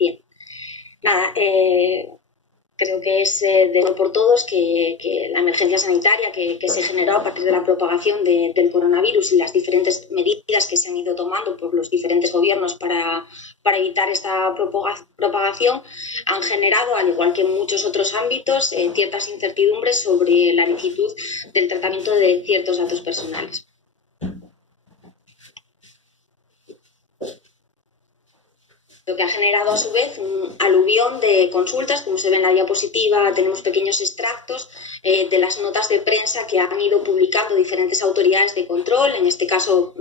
Bien, nada, creo que es de por todos que la emergencia sanitaria que se generó a partir de la propagación del coronavirus y las diferentes medidas que se han ido tomando por los diferentes gobiernos para evitar esta propagación han generado, al igual que en muchos otros ámbitos, ciertas incertidumbres sobre la licitud del tratamiento de ciertos datos personales. Lo que ha generado a su vez un aluvión de consultas, como se ve en la diapositiva, tenemos pequeños extractos de las notas de prensa que han ido publicando diferentes autoridades de control. En este caso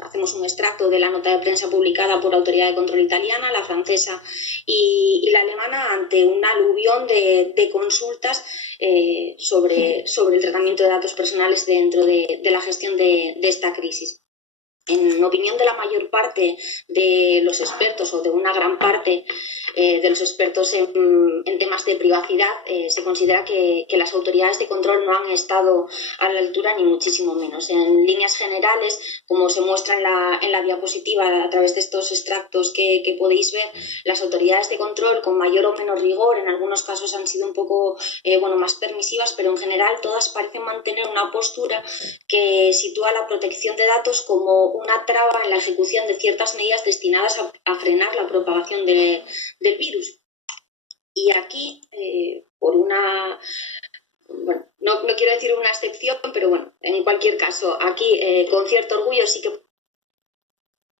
hacemos un extracto de la nota de prensa publicada por la autoridad de control italiana, la francesa y la alemana, ante un aluvión de consultas sobre el tratamiento de datos personales dentro de la gestión de esta crisis. En opinión de la mayor parte de los expertos o de una gran parte de los expertos en temas de privacidad, se considera que las autoridades de control no han estado a la altura, ni muchísimo menos. En líneas generales, como se muestra en la diapositiva a través de estos extractos que podéis ver, las autoridades de control, con mayor o menor rigor, en algunos casos han sido un poco más permisivas, pero en general todas parecen mantener una postura que sitúa la protección de datos como una traba en la ejecución de ciertas medidas destinadas a frenar la propagación del virus. Y aquí, por una... Bueno, no quiero decir una excepción, pero bueno, en cualquier caso, aquí con cierto orgullo sí que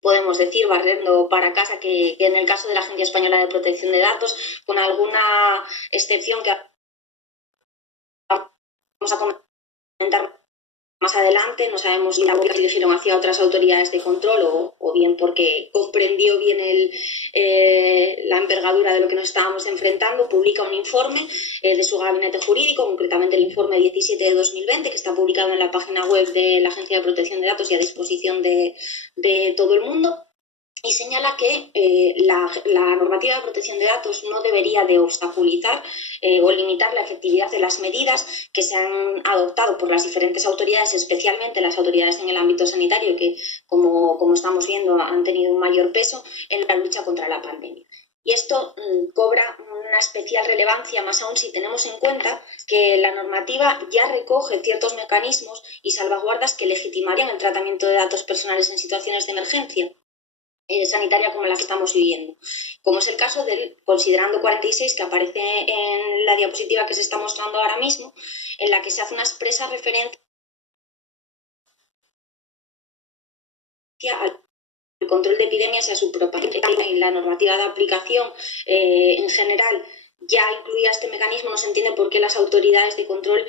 podemos decir, barriendo para casa, que en el caso de la Agencia Española de Protección de Datos, con alguna excepción que vamos a comentar más adelante, no sabemos si la se dirigieron hacia otras autoridades de control o bien porque comprendió bien la envergadura de lo que nos estábamos enfrentando, publica un informe de su gabinete jurídico, concretamente el informe 17 de 2020, que está publicado en la página web de la Agencia de Protección de Datos y a disposición de todo el mundo. Y señala que la normativa de protección de datos no debería de obstaculizar o limitar la efectividad de las medidas que se han adoptado por las diferentes autoridades, especialmente las autoridades en el ámbito sanitario, que, como estamos viendo, han tenido un mayor peso en la lucha contra la pandemia. Y esto cobra una especial relevancia, más aún si tenemos en cuenta que la normativa ya recoge ciertos mecanismos y salvaguardas que legitimarían el tratamiento de datos personales en situaciones de emergencia sanitaria como la que estamos viviendo, como es el caso del considerando 46 que aparece en la diapositiva que se está mostrando ahora mismo, en la que se hace una expresa referencia al control de epidemias y a su propagación. En la normativa de aplicación en general ya incluía este mecanismo, no se entiende por qué las autoridades de control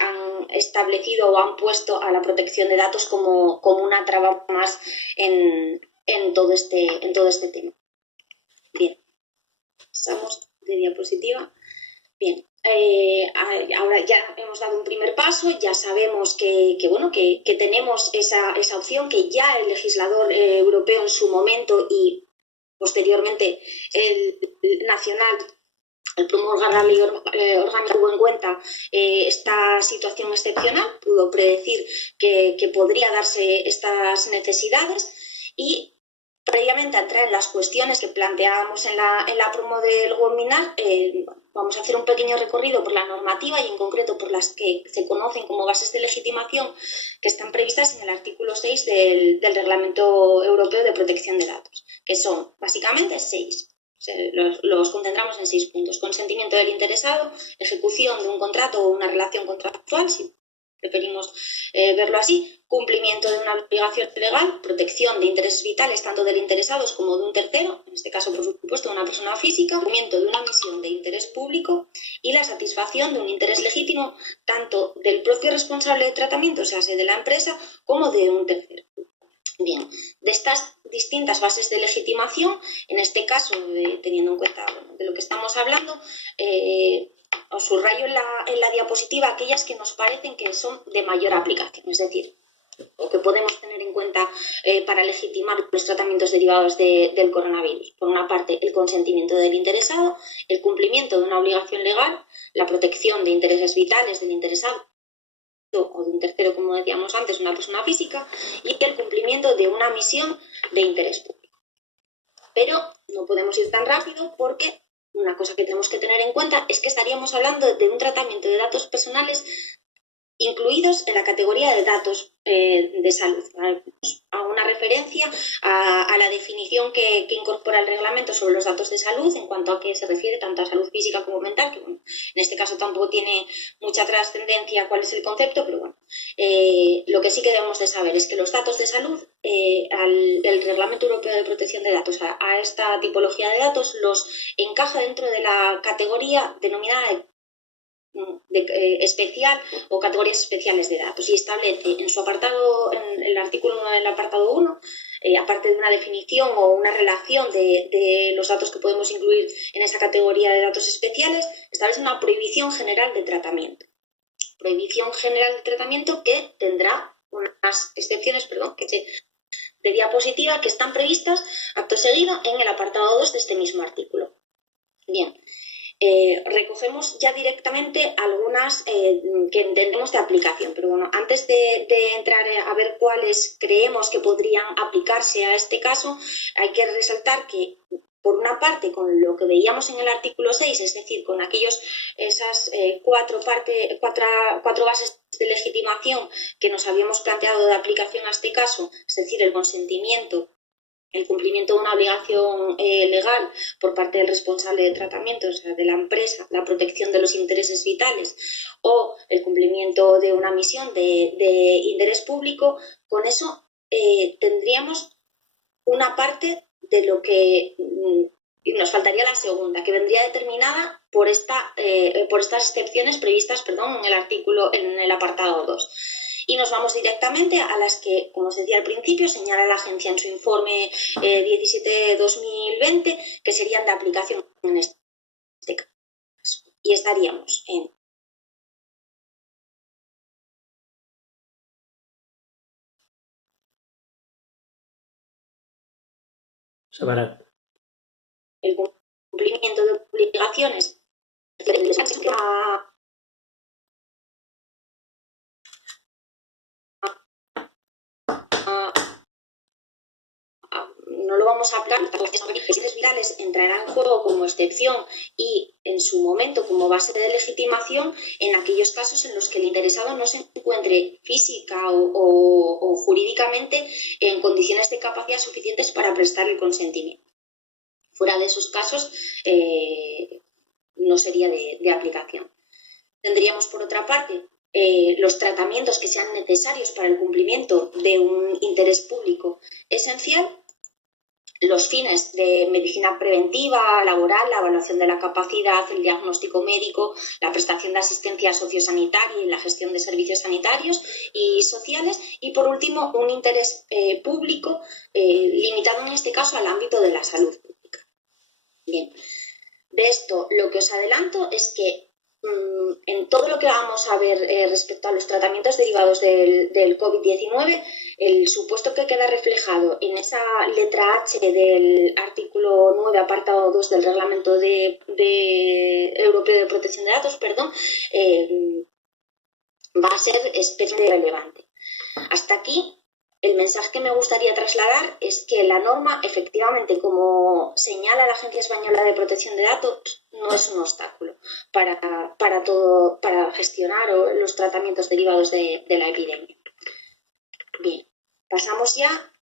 han establecido o han puesto a la protección de datos como una traba más en todo este tema. Bien, pasamos de diapositiva. Bien, ahora ya hemos dado un primer paso, ya sabemos que tenemos esa opción, que ya el legislador europeo en su momento y posteriormente el nacional, el promulgar la ley orgánica, tuvo en cuenta esta situación excepcional, pudo predecir que podría darse estas necesidades. Y previamente a entrar en las cuestiones que planteábamos en la promo del webinar, vamos a hacer un pequeño recorrido por la normativa y en concreto por las que se conocen como bases de legitimación que están previstas en el artículo 6 del Reglamento Europeo de Protección de Datos, que son básicamente 6. Los concentramos en 6 puntos. Consentimiento del interesado, ejecución de un contrato o una relación contractual, si preferimos verlo así, cumplimiento de una obligación legal, protección de intereses vitales tanto del interesado como de un tercero, en este caso por supuesto de una persona física, cumplimiento de una misión de interés público y la satisfacción de un interés legítimo tanto del propio responsable de tratamiento, o sea, de la empresa, como de un tercero. Bien, de estas distintas bases de legitimación, en este caso, teniendo en cuenta de lo que estamos hablando, os subrayo en la diapositiva aquellas que nos parecen que son de mayor aplicación, es decir, o que podemos tener en cuenta para legitimar los tratamientos derivados del coronavirus. Por una parte, el consentimiento del interesado, el cumplimiento de una obligación legal, la protección de intereses vitales del interesado o de un tercero, como decíamos antes, una persona física, y el cumplimiento de una misión de interés público. pero no podemos ir tan rápido porque una cosa que tenemos que tener en cuenta es que estaríamos hablando de un tratamiento de datos personales incluidos en la categoría de datos de salud. Hago una referencia a la definición que incorpora el reglamento sobre los datos de salud en cuanto a qué se refiere tanto a salud física como mental, que bueno, en este caso tampoco tiene mucha trascendencia cuál es el concepto, pero bueno, lo que sí que debemos de saber es que los datos de salud, el Reglamento Europeo de Protección de Datos, a esta tipología de datos los encaja dentro de la categoría denominada especial o categorías especiales de datos y establece en su apartado, en el artículo 1 del apartado 1, aparte de una definición o una relación de los datos que podemos incluir en esa categoría de datos especiales, establece una prohibición general de tratamiento. Prohibición general de tratamiento que tendrá unas excepciones, de diapositiva que están previstas acto seguido en el apartado 2 de este mismo artículo. Bien. Recogemos ya directamente algunas que entendemos de aplicación, pero bueno, antes de entrar a ver cuáles creemos que podrían aplicarse a este caso, hay que resaltar que, por una parte, con lo que veíamos en el artículo 6, es decir, con esas cuatro bases de legitimación que nos habíamos planteado de aplicación a este caso, es decir, el consentimiento, el cumplimiento de una obligación legal por parte del responsable de tratamiento, o sea, de la empresa, la protección de los intereses vitales o el cumplimiento de una misión de interés público, con eso tendríamos una parte de lo que nos faltaría la segunda, que vendría determinada por estas excepciones previstas, en el apartado 2. Y nos vamos directamente a las que, como os decía al principio, señala la agencia en su informe 17-2020, que serían de aplicación en este caso. Y estaríamos en el cumplimiento de obligaciones no lo vamos a aplicar, los intereses vitales entrarán en juego como excepción y en su momento como base de legitimación en aquellos casos en los que el interesado no se encuentre física o jurídicamente en condiciones de capacidad suficientes para prestar el consentimiento. Fuera de esos casos no sería de aplicación. Tendríamos, por otra parte, los tratamientos que sean necesarios para el cumplimiento de un interés público esencial, los fines de medicina preventiva, laboral, la evaluación de la capacidad, el diagnóstico médico, la prestación de asistencia sociosanitaria y la gestión de servicios sanitarios y sociales, y por último un interés público limitado en este caso al ámbito de la salud pública. Bien, de esto lo que os adelanto es que en todo lo que vamos a ver respecto a los tratamientos derivados del COVID-19, el supuesto que queda reflejado en esa letra H del artículo 9, apartado 2 del Reglamento Europeo de Protección de Datos, va a ser especialmente relevante. Hasta aquí, el mensaje que me gustaría trasladar es que la norma, efectivamente, como señala la Agencia Española de Protección de Datos, no es un obstáculo para gestionar los tratamientos derivados de la epidemia. Bien,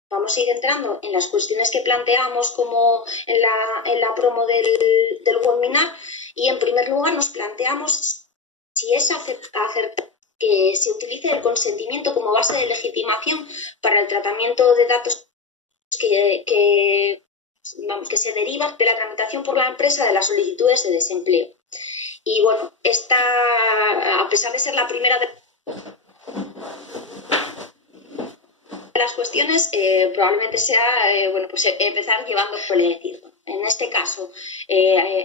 vamos a ir entrando en las cuestiones que planteamos como en la promo del webinar, y en primer lugar nos planteamos si es acertado que se utilice el consentimiento como base de legitimación para el tratamiento de datos que se derivan de la tramitación por la empresa de las solicitudes de desempleo. Y bueno, a pesar de ser la primera de las cuestiones, probablemente sea empezar llevando decir. En este caso,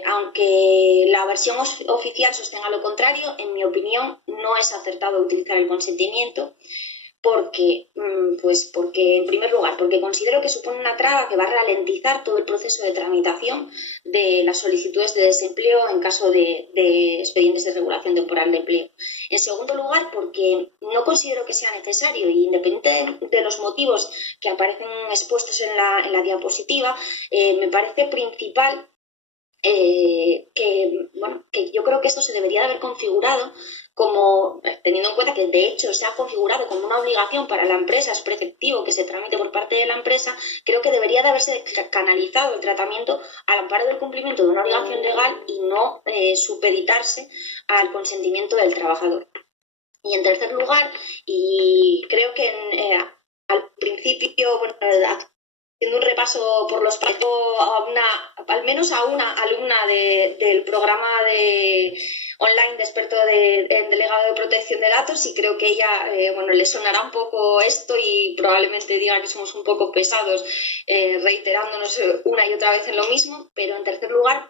aunque la versión oficial sostenga lo contrario, en mi opinión no es acertado utilizar el consentimiento porque, en primer lugar, porque considero que supone una traba que va a ralentizar todo el proceso de tramitación de las solicitudes de desempleo en caso de expedientes de regulación temporal de empleo. En segundo lugar, porque no considero que sea necesario, y independiente de los motivos que aparecen expuestos en la diapositiva, me parece principal que yo creo que esto se debería de haber configurado como, teniendo en cuenta que de hecho se ha configurado como una obligación para la empresa, es preceptivo que se tramite por parte de la empresa, creo que debería de haberse canalizado el tratamiento al amparo del cumplimiento de una obligación legal y no supeditarse al consentimiento del trabajador. Y en tercer lugar, y creo que al principio, haciendo un repaso por los pasos, al menos a una alumna del programa online de experto en delegado de protección de datos, y creo que ella le sonará un poco esto y probablemente diga que somos un poco pesados reiterándonos una y otra vez en lo mismo, pero en tercer lugar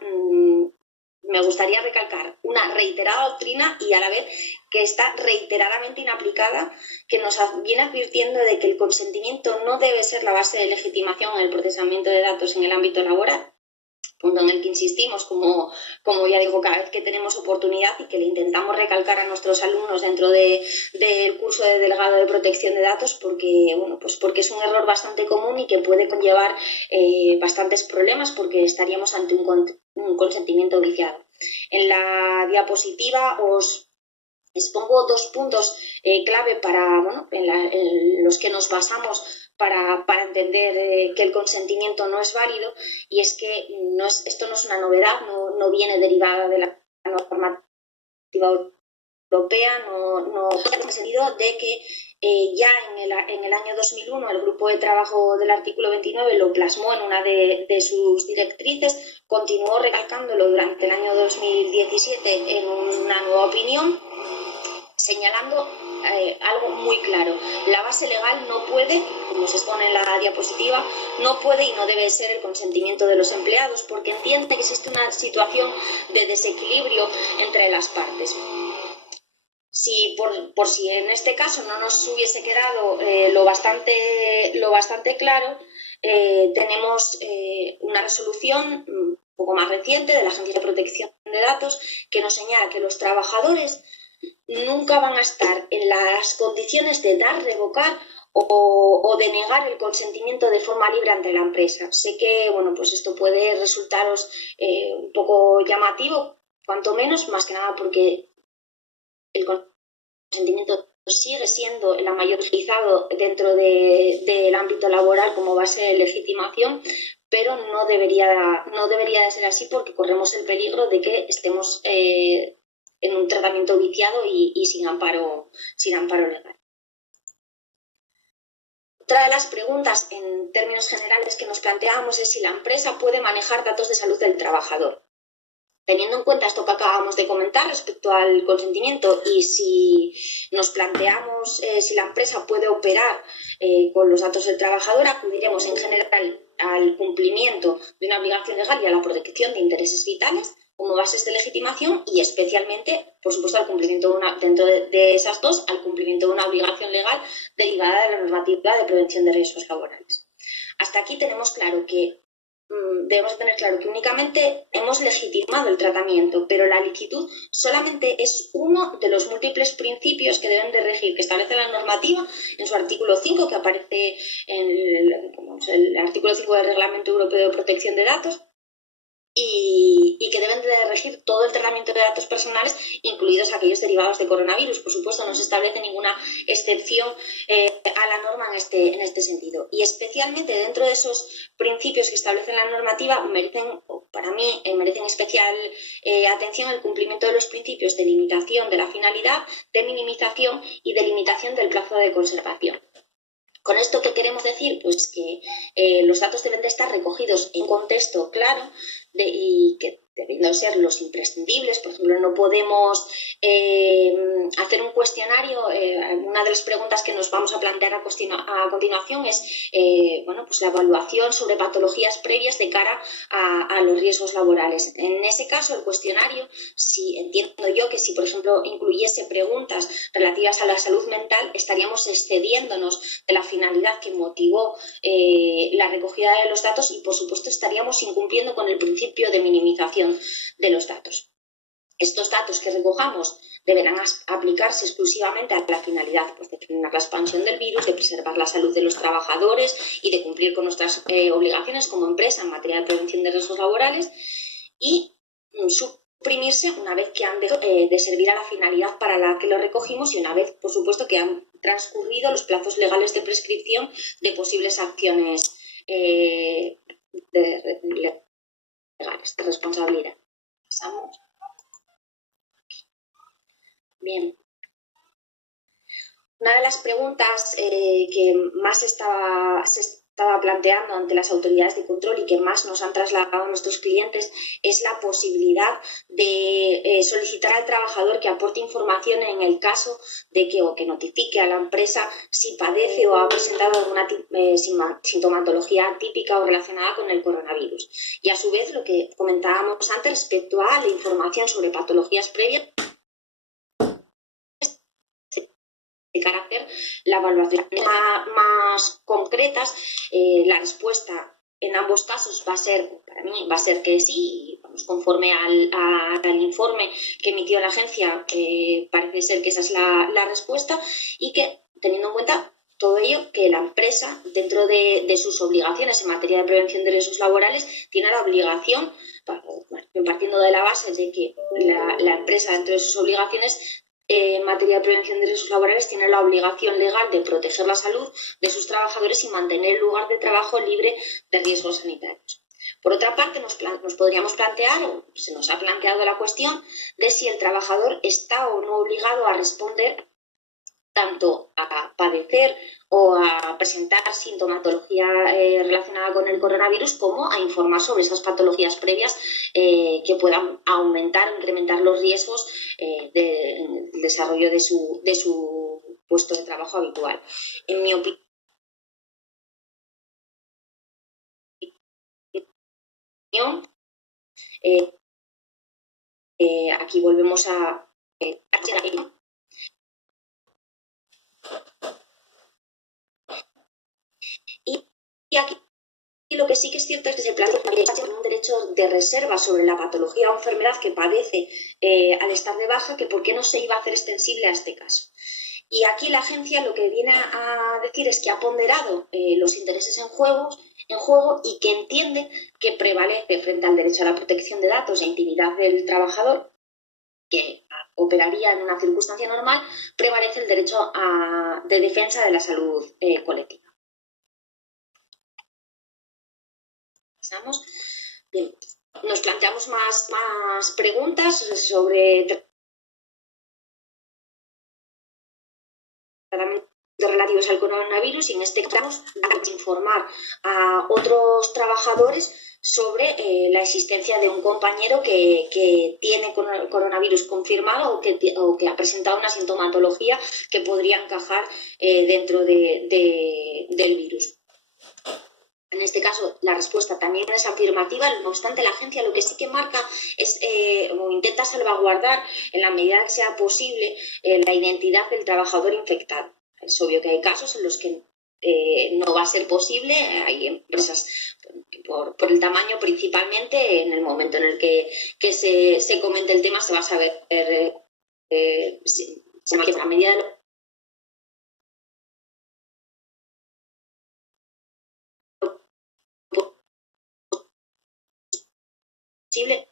me gustaría recalcar una reiterada doctrina y a la vez que está reiteradamente inaplicada, que nos viene advirtiendo de que el consentimiento no debe ser la base de legitimación en el procesamiento de datos en el ámbito laboral, punto en el que insistimos, como ya digo, cada vez que tenemos oportunidad y que le intentamos recalcar a nuestros alumnos dentro del curso de delegado de protección de datos, porque es un error bastante común y que puede conllevar bastantes problemas, porque estaríamos ante un consentimiento viciado. En la diapositiva os expongo dos puntos clave en los que nos basamos para entender que el consentimiento no es válido, y es que esto no es una novedad, no viene derivada de la normativa europea, no en el sentido de que ya en el año 2001 el grupo de trabajo del artículo 29 lo plasmó en una de sus directrices, continuó recalcándolo durante el año 2017 en una nueva opinión, señalando algo muy claro: la base legal no puede, como se expone en la diapositiva, no puede y no debe ser el consentimiento de los empleados, porque entiende que existe una situación de desequilibrio entre las partes. Si por si en este caso no nos hubiese quedado lo bastante claro, tenemos una resolución un poco más reciente de la Agencia de Protección de Datos que nos señala que los trabajadores nunca van a estar en las condiciones de dar, revocar o denegar el consentimiento de forma libre ante la empresa. Sé que esto puede resultaros un poco llamativo, cuanto menos, más que nada porque el consentimiento sigue siendo el mayor utilizado dentro del ámbito laboral como base de legitimación, pero no debería de ser así, porque corremos el peligro de que estemos en un tratamiento viciado y sin amparo legal. Otra de las preguntas en términos generales que nos planteamos es si la empresa puede manejar datos de salud del trabajador. Teniendo en cuenta esto que acabamos de comentar respecto al consentimiento, y si nos planteamos si la empresa puede operar con los datos del trabajador, acudiremos en general al cumplimiento de una obligación legal y a la protección de intereses vitales como bases de legitimación, y especialmente, por supuesto, al cumplimiento dentro de esas dos, al cumplimiento de una obligación legal derivada de la normativa de prevención de riesgos laborales. Hasta aquí debemos tener claro que únicamente hemos legitimado el tratamiento, pero la licitud solamente es uno de los múltiples principios que deben de regir, que establece la normativa en su artículo 5, que aparece en el artículo 5 del Reglamento Europeo de Protección de Datos, y que deben de regir todo el tratamiento de datos personales, incluidos aquellos derivados de coronavirus. Por supuesto, no se establece ninguna excepción a la norma en este sentido. Y especialmente dentro de esos principios que establece la normativa, para mí merecen especial atención el cumplimiento de los principios de limitación de la finalidad, de minimización y de limitación del plazo de conservación. ¿Con esto qué queremos decir? Pues que los datos deben de estar recogidos en un contexto claro y que debiendo ser los imprescindibles. Por ejemplo, no podemos hacer un cuestionario. Una de las preguntas que nos vamos a plantear a continuación es bueno, pues la evaluación sobre patologías previas de cara a los riesgos laborales. En ese caso, el cuestionario, si entiendo yo que si, por ejemplo, incluyese preguntas relativas a la salud mental, estaríamos excediéndonos de la finalidad que motivó la recogida de los datos y, por supuesto, estaríamos incumpliendo con el principio de minimización de los datos. Estos datos que recojamos deberán aplicarse exclusivamente a la finalidad pues, de frenar la expansión del virus, de preservar la salud de los trabajadores y de cumplir con nuestras obligaciones como empresa en materia de prevención de riesgos laborales, y suprimirse una vez que han dejado de servir a la finalidad para la que lo recogimos y una vez, por supuesto, que han transcurrido los plazos legales de prescripción de posibles acciones legales de responsabilidad. Pasamos. Bien. Una de las preguntas que más se estaba planteando ante las autoridades de control y que más nos han trasladado nuestros clientes es la posibilidad de solicitar al trabajador que aporte información en el caso de que notifique a la empresa si padece o ha presentado alguna sintomatología atípica o relacionada con el coronavirus. Y a su vez, lo que comentábamos antes respecto a la información sobre patologías previas, de carácter, la evaluación más concretas, la respuesta en ambos casos va a ser, para mí, va a ser que sí, y vamos, conforme al informe que emitió la agencia, parece ser que esa es la respuesta, y que, teniendo en cuenta todo ello, que la empresa, dentro de sus obligaciones en materia de prevención de riesgos laborales, tiene la obligación, partiendo de la base de que la empresa, dentro de sus obligaciones, en materia de prevención de riesgos laborales, tiene la obligación legal de proteger la salud de sus trabajadores y mantener el lugar de trabajo libre de riesgos sanitarios. Por otra parte, nos podríamos plantear, o se nos ha planteado la cuestión, de si el trabajador está o no obligado a responder tanto a padecer o a presentar sintomatología relacionada con el coronavirus, como a informar sobre esas patologías previas que puedan aumentar o incrementar los riesgos del desarrollo de su puesto de trabajo habitual. En mi opinión, aquí volvemos a y aquí lo que sí que es cierto es que se plantea un derecho de reserva sobre la patología o enfermedad que padece al estar de baja, que por qué no se iba a hacer extensible a este caso. Y aquí la agencia lo que viene a decir es que ha ponderado los intereses en juego y que entiende que prevalece frente al derecho a la protección de datos e intimidad del trabajador, que operaría en una circunstancia normal, prevalece el derecho de defensa de la salud colectiva. Pasamos. Bien. Nos planteamos más preguntas sobre tratamientos relativos al coronavirus, y en este caso vamos a informar a otros trabajadores sobre la existencia de un compañero que tiene coronavirus confirmado o que ha presentado una sintomatología que podría encajar dentro del virus. En este caso, la respuesta también es afirmativa. No obstante, la agencia lo que sí que marca es o intenta salvaguardar, en la medida que sea posible, la identidad del trabajador infectado. Es obvio que hay casos en los que no va a ser posible. Hay empresas, por el tamaño principalmente, en el momento en el que se comente el tema, se va a saber si a medida de lo posible.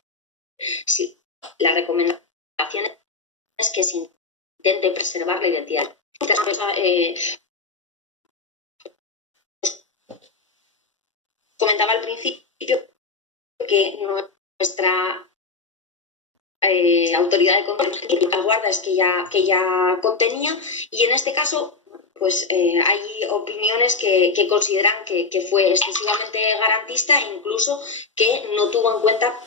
Sí, la recomendación es que se intente preservar la identidad. Comentaba al principio que nuestra autoridad de control guardas que ya contenía, y en este caso pues hay opiniones que consideran que fue excesivamente garantista e incluso que no tuvo en cuenta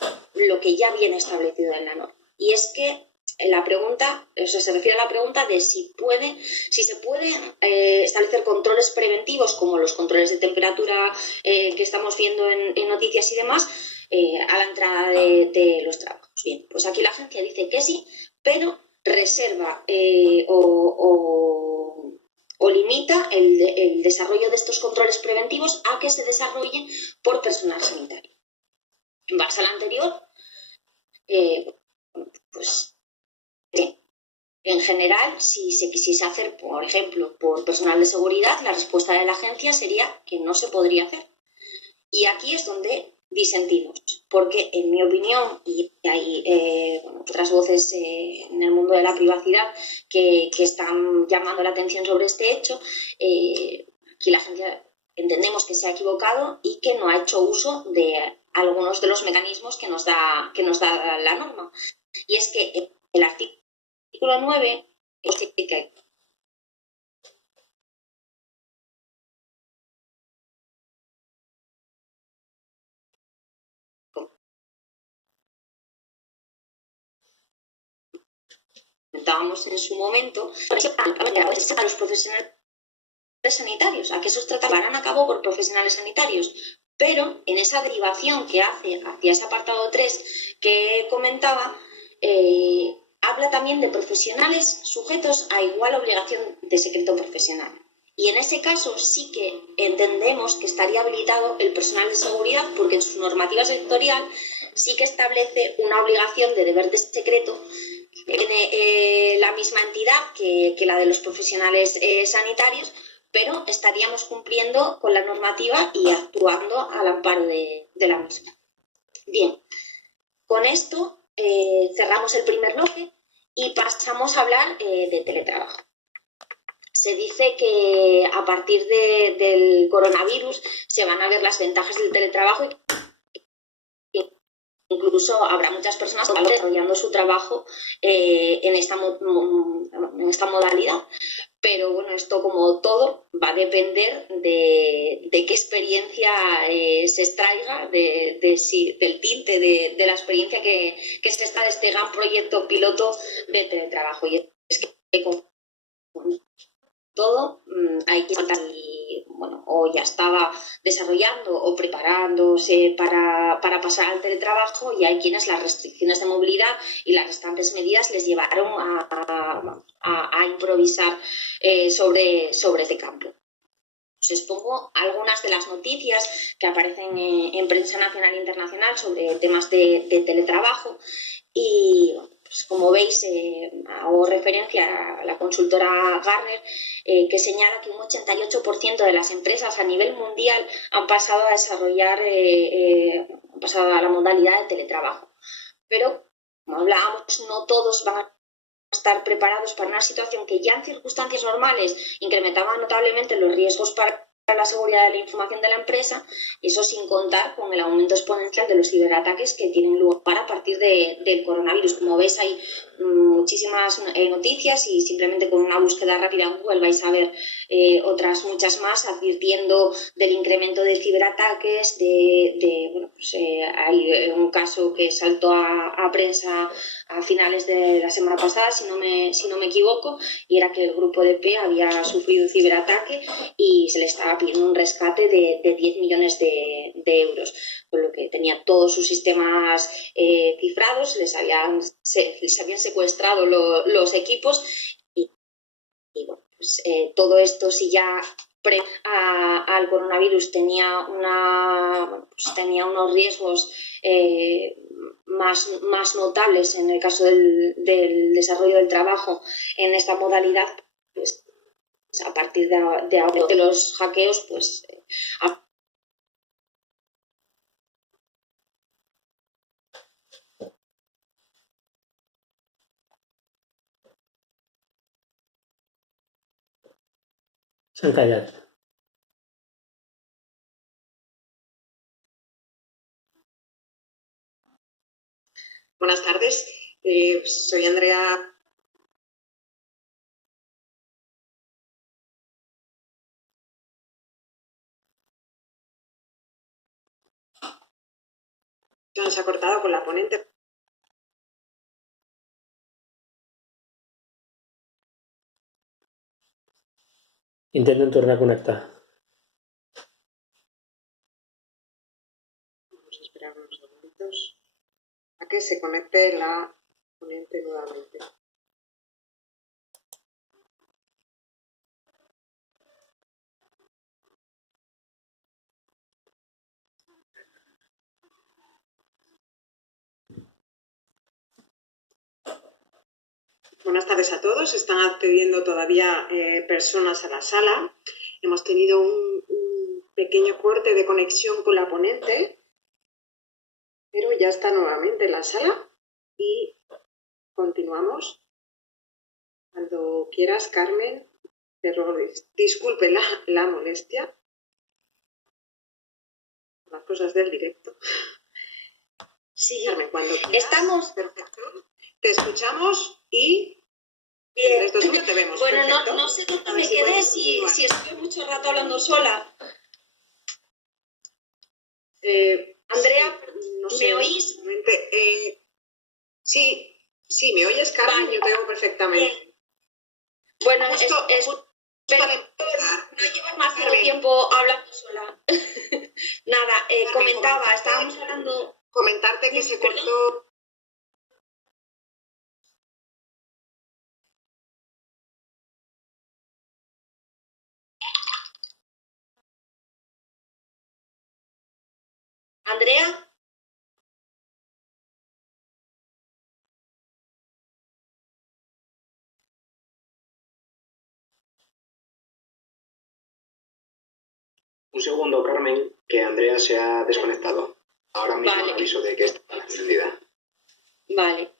lo que ya viene establecido en la norma. Y es que la pregunta, se refiere a la pregunta de si se pueden establecer controles preventivos como los controles de temperatura que estamos viendo en noticias y demás a la entrada de los trabajos. Bien, pues aquí la agencia dice que sí, pero reserva o limita el desarrollo de estos controles preventivos a que se desarrollen por personal sanitario. En base al anterior, pues en general, si se quisiese hacer, por ejemplo, por personal de seguridad, la respuesta de la agencia sería que no se podría hacer. Y aquí es donde disentimos, porque en mi opinión, y hay otras voces en el mundo de la privacidad que están llamando la atención sobre este hecho, aquí la agencia entendemos que se ha equivocado y que no ha hecho uso de algunos de los mecanismos que nos da la norma. Y es que el artículo 9 que comentábamos en su momento, a los profesionales sanitarios, a que esos tratamientos van a cabo por profesionales sanitarios. Pero en esa derivación que hace hacia ese apartado 3 que comentaba, habla también de profesionales sujetos a igual obligación de secreto profesional. Y en ese caso sí que entendemos que estaría habilitado el personal de seguridad porque en su normativa sectorial sí que establece una obligación de deber de secreto que tiene la misma entidad que la de los profesionales sanitarios, pero estaríamos cumpliendo con la normativa y actuando al amparo de la misma. Bien, con esto cerramos el primer bloque y pasamos a hablar de teletrabajo. Se dice que a partir del coronavirus se van a ver las ventajas del teletrabajo y incluso habrá muchas personas desarrollando su trabajo en esta modalidad. Pero bueno, esto como todo va a depender de qué experiencia se extraiga, del tinte de la experiencia que se está de este gran proyecto piloto de teletrabajo. Y es que con todo hay que estar o ya estaba desarrollando o preparándose para pasar al teletrabajo, y hay quienes las restricciones de movilidad y las restantes medidas les llevaron a improvisar sobre este campo. Os expongo algunas de las noticias que aparecen en prensa nacional e internacional sobre temas de teletrabajo y pues como veis, hago referencia a la consultora Gartner, que señala que un 88% de las empresas a nivel mundial han pasado a desarrollar, han pasado a la modalidad de teletrabajo. Pero, como hablábamos, no todos van a estar preparados para una situación que ya en circunstancias normales incrementaba notablemente los riesgos para la seguridad de la información de la empresa, y eso sin contar con el aumento exponencial de los ciberataques que tienen lugar a partir del coronavirus. Como veis, hay muchísimas noticias y simplemente con una búsqueda rápida en Google vais a ver otras muchas más advirtiendo del incremento de ciberataques, hay un caso que saltó a prensa a finales de la semana pasada, si no me equivoco, y era que el grupo de P había sufrido un ciberataque y se le estaba pidiendo un rescate de 10 millones de euros, con lo que tenía todos sus sistemas cifrados, les habían secuestrado los equipos y bueno, pues, todo esto, si ya al coronavirus tenía unos riesgos más notables en el caso del desarrollo del trabajo en esta modalidad, pues a partir de los hackeos, pues Se han callado. Buenas tardes, soy Andrea. se ha cortado con la ponente. Intenten tornar a connectar. Vamos a esperar unos segunditos a que se conecte la ponente nuevamente. Buenas tardes a todos. Están accediendo todavía personas a la sala. Hemos tenido un pequeño corte de conexión con la ponente, pero ya está nuevamente en la sala y continuamos. Cuando quieras, Carmen, te ruego disculpe la molestia. Las cosas del directo. Sí, Carmen, cuando quieras. Estamos. Perfecto. Te escuchamos y Bien. 3, 2, 1, te vemos. Bueno, Perfecto. no sé dónde me quedé, si estuve mucho rato hablando sola. Andrea, no sé, ¿me oís? Sí, me oyes, Carmen, Vale. yo te oigo perfectamente. Bien. Bueno, Para empezar, no llevo demasiado tiempo hablando sola. Nada, comentaba, estábamos hablando... Comentarte que se Perdón. cortó... Andrea. Un segundo, Carmen, que Andrea se ha desconectado. Ahora mismo Vale. aviso de que está encendida. Vale.